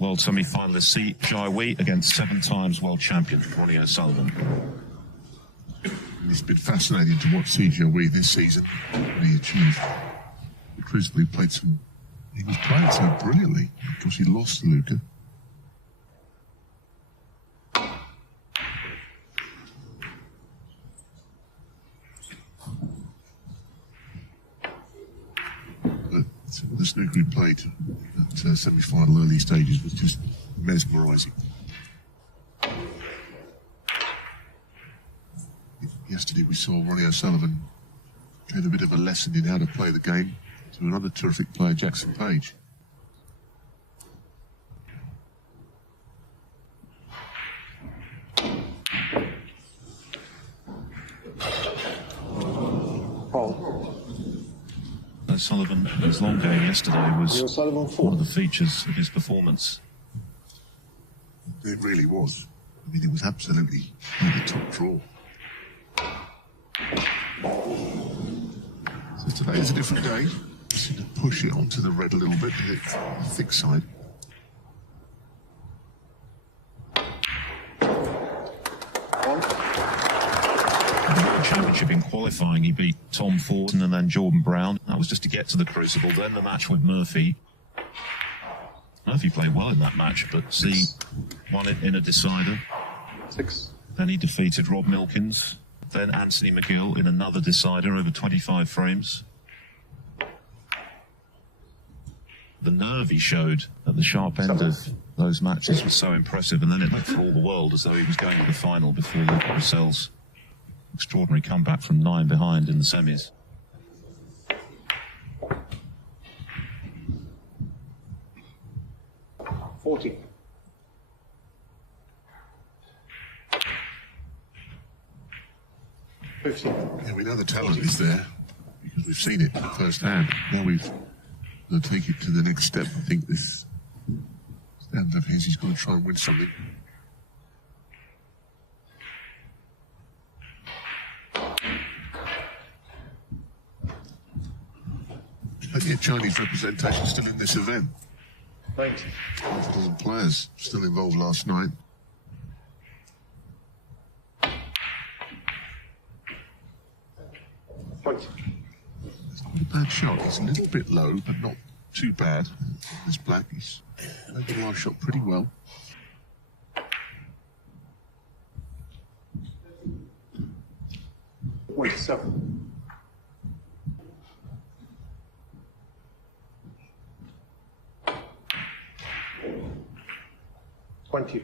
world semi-finalist Si Jiahui against 7 times world champion Ronnie O'Sullivan. It's been fascinating to watch Si Jiahui this season. What he achieved. The Crucible, he was playing so brilliantly. Of course, he lost to Luca. The snooker he played at semi-final early stages was just mesmerising. Yesterday we saw Ronnie O'Sullivan gave a bit of a lesson in how to play the game to another terrific player, Jackson Page. O'Sullivan, his long game yesterday was one of the features of his performance. It really was. I mean, it was absolutely the top draw. So today is a different day. Just to push it onto the red a little bit, the thick side. Championship in qualifying, he beat Tom Ford and then Jordan Brown. That was just to get to the Crucible. Then the match with Murphy. Murphy played well in that match, but Si won it in a decider. 6. Then he defeated Rob Milkins. Then Anthony McGill in another decider over 25 frames. The nerve he showed at the sharp end of those matches was so impressive, and then it looked for all the world as though he was going to the final before Luke Russell's extraordinary comeback from 9 behind in the semis. $40. Yeah, we know the talent is there because we've seen it firsthand. Now we've got to take it to the next step. I think this stand of his, he's going to try and win something. Plenty of Chinese representation still in this event. Right. 1,000 players still involved last night. Point. It's not a bad shot. It's a little bit low, but not too bad. This black, he's made the last shot pretty well. Point 7. $20.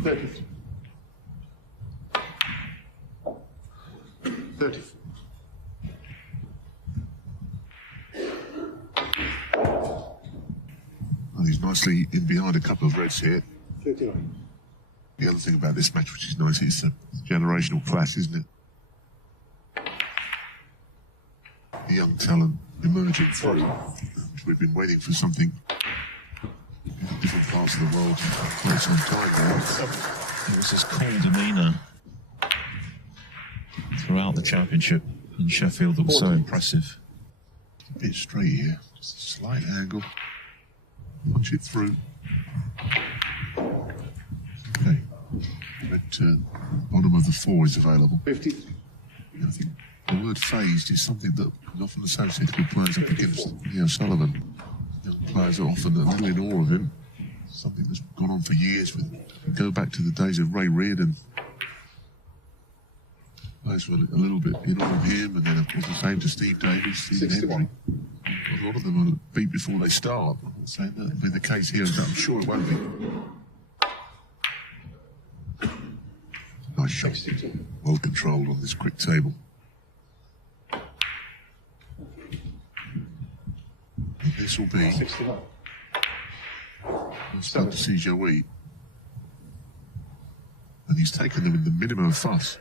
$30. $30. Well, he's nicely in behind a couple of reds here. 39. The other thing about this match, which is nice, it's a generational clash, isn't it? The young talent emerging through, which we've been waiting for something in different parts of the world for quite some time now. It was his cool demeanour throughout the championship in Sheffield that was so impressive. A bit straight here, just a slight angle. Punch it through. Okay. But bottom of the 4 is available. 50. I think the word phased is something that is often associated with players up against O'Sullivan. Young players are often a little in awe of him. Something that's gone on for years. Go back to the days of Ray Reardon. Players were a little bit in awe of him, and then of course the same to Steve Davis, Stephen Hendry. A lot of them are beat before they start. I'm not saying that'll be the case here, but I'm sure it won't be. Nice shot. Well controlled on this quick table. And this will be. 61. We'll start to see Si Jiahui. And he's taken them in the minimum fuss.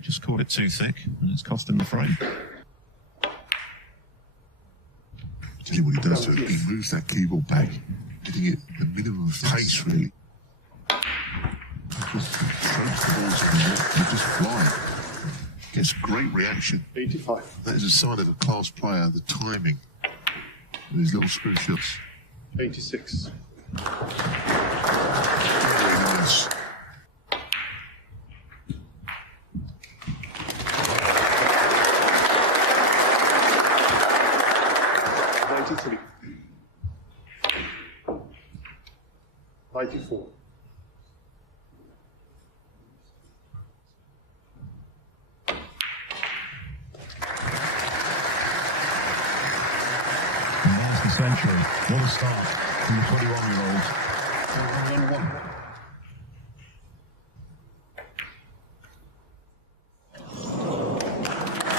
Just caught it too thick, and it's cost him the frame. Tell you what he does to it, he moves that keyboard back getting it the minimum of pace, really. Just throws the balls in the net, they just fly. Gets great reaction. 85. That is a sign of a class player, the timing of his little screw shots. 86. Very nice. '93. 94. That's the century. What a start from the 21-year-old.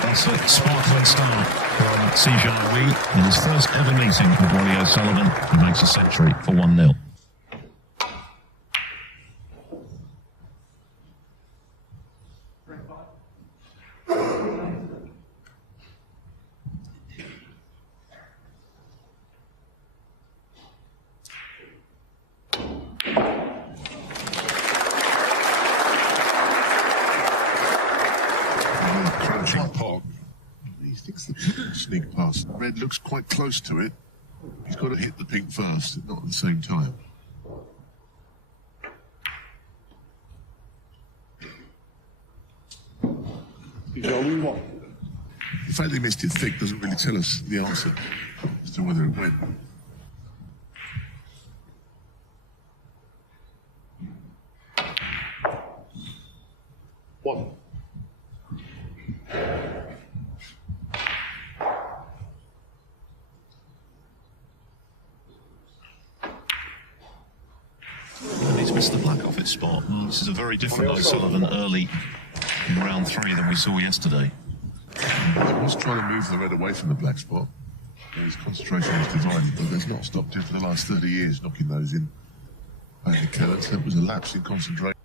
That's a sparkling start from Si Jiahui in his first ever meeting with Ronnie O'Sullivan. He makes a century for 1-0. Crunching pot. He thinks the pink will sneak past. Red looks quite close to it. He's got to hit the pink first, not at the same time. Si Jiahui 1. The fact they missed it thick doesn't really tell us the answer as to whether it went. One. And he's missed the black off its spot. This is a very different O'Sullivan early in round 3 than we saw yesterday. He was trying to move the red away from the black spot. His concentration was divided, but that's not stopped him for the last 30 years, knocking those in by the curves. That was a lapse in concentration.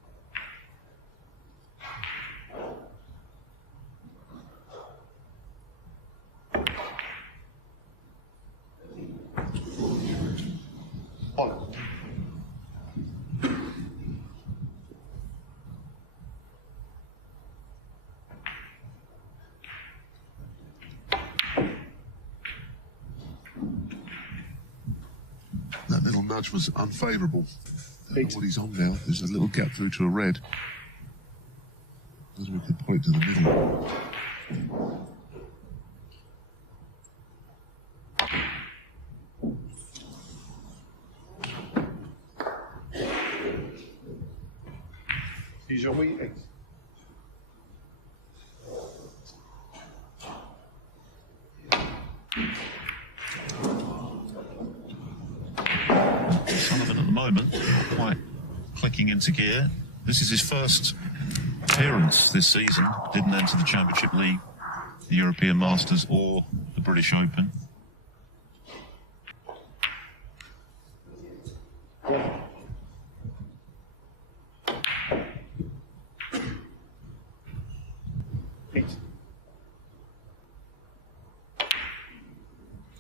One. That little nudge was unfavourable. Eight. What he's on now, there's a little gap through to a red. As we could point to the middle. Si Jiahui 8. Sullivan at the moment, not quite clicking into gear. This is his first appearance this season. Didn't enter the Championship League, the European Masters or the British Open. One. Eight.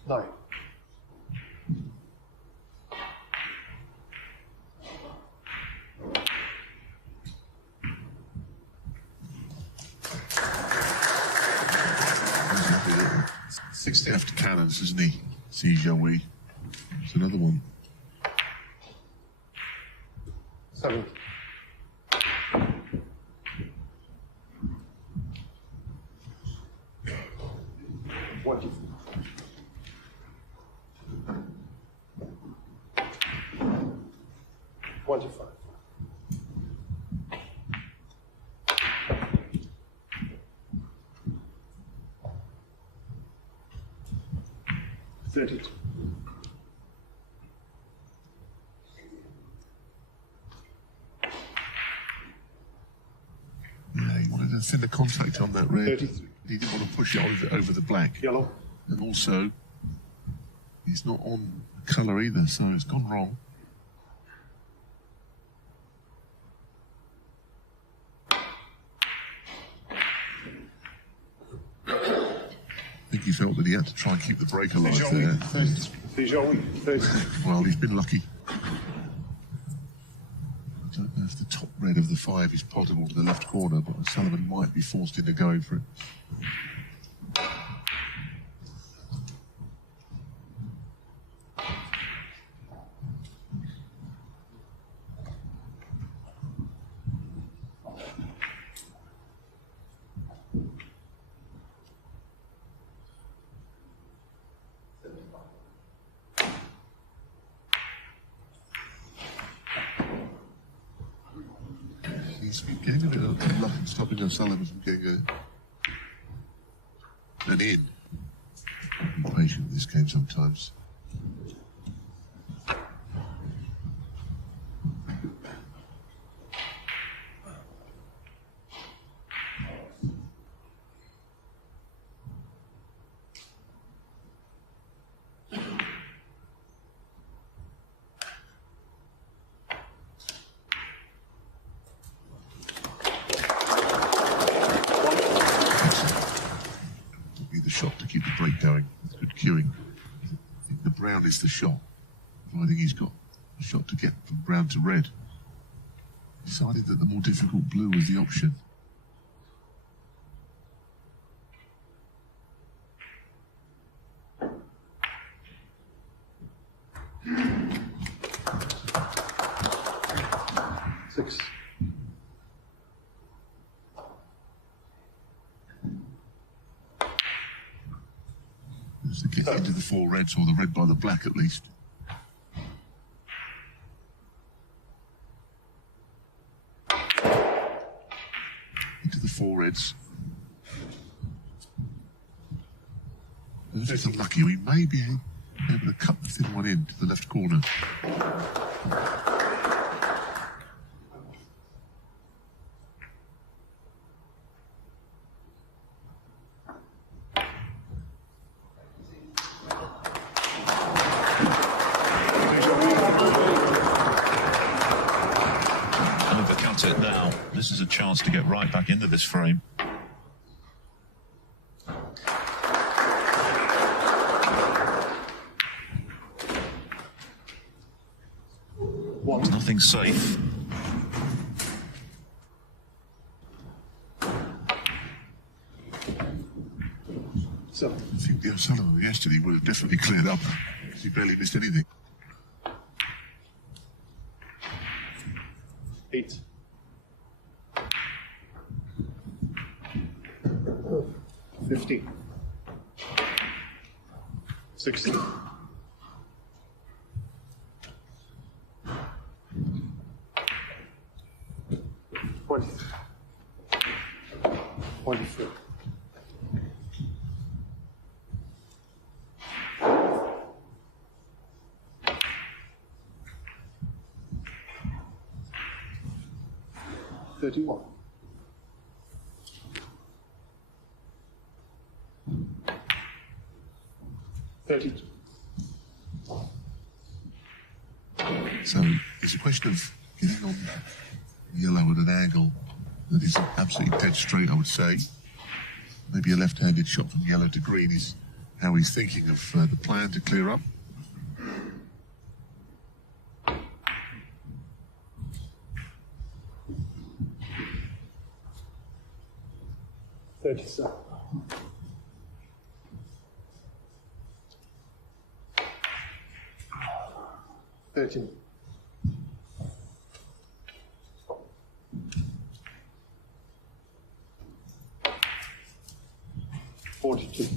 9. Six after cannons, isn't he? Si Jiahui. It's another one. 7. 20. 25. 32. Yeah, he wanted to thin the contact on that red. 33. He didn't want to push it over the black. Yellow. And also, he's not on colour either, so it's gone wrong. I think he felt that he had to try and keep the break alive there. Si Jiahui, 30. Well, he's been lucky. I don't know if the top red of the 5 is potable to the left corner, but O'Sullivan might be forced into going for it. He's getting a bit of luck in stopping O'Sullivan from getting an in. Be patient with this game sometimes. The shot to keep the break going with good cueing. I think the brown is the shot. I think he's got a shot to get from brown to red. Decided that the more difficult blue was the option. Six. To get into the 4 reds, or the red by the black at least. Into the 4 reds. If unlucky, we may be able to cut the thin one in to the left corner. It now. This is a chance to get right back into this frame. There's nothing safe. So, I think the O'Sullivan yesterday would have definitely cleared up because he barely missed anything. 8. 15. 16. 20. 24. 31. 32. So it's a question of getting on yellow at an angle that is absolutely dead straight, I would say. Maybe a left-handed shot from yellow to green is how he's thinking of the plan to clear up. $37. 13. 42.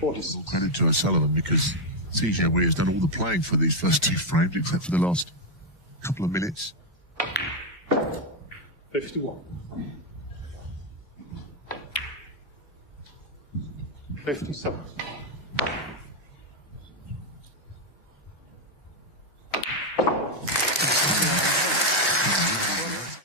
46. Credit to O'Sullivan because Si Jiahui has done all the playing for these first 2 frames except for the last couple of minutes. 51. 57.